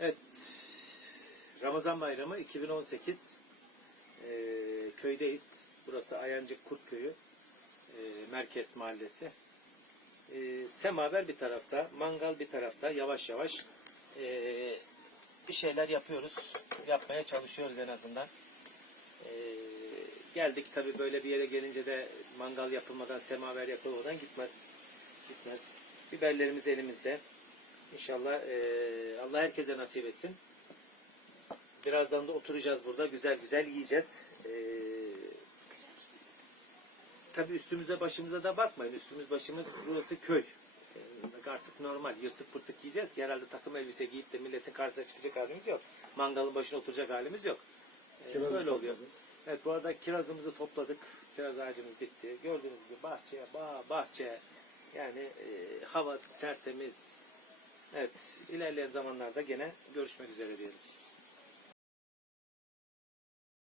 Evet, Ramazan Bayramı 2018 Ee, köydeyiz. Burası Ayancık Kurt Köyü, ee, merkez mahallesi. Ee, semaver bir tarafta, mangal bir tarafta. Yavaş yavaş ee, bir şeyler yapıyoruz, yapmaya çalışıyoruz en azından. Ee, geldik tabi böyle bir yere gelince de mangal yapılmadan, semaver yapılmadan gitmez. Gitmez. Biberlerimiz elimizde. İnşallah eee, Allah herkese nasip etsin. Birazdan da oturacağız burada. Güzel güzel yiyeceğiz. Eee Tabi üstümüze başımıza da bakmayın. Üstümüz başımız burası köy. Eee, artık normal. Yırtık pırtık yiyeceğiz. Herhalde takım elbise giyip de milletin karşısına çıkacak halimiz yok. Mangalın başına oturacak halimiz yok. Kirazı böyle oluyor. Evet bu arada kirazımızı topladık. Kiraz ağacımız bitti. Gördüğünüz gibi bahçe, bağ, bahçe. Yani eee, hava tertemiz. Evet, ilerleyen zamanlarda gene görüşmek üzere diyelim.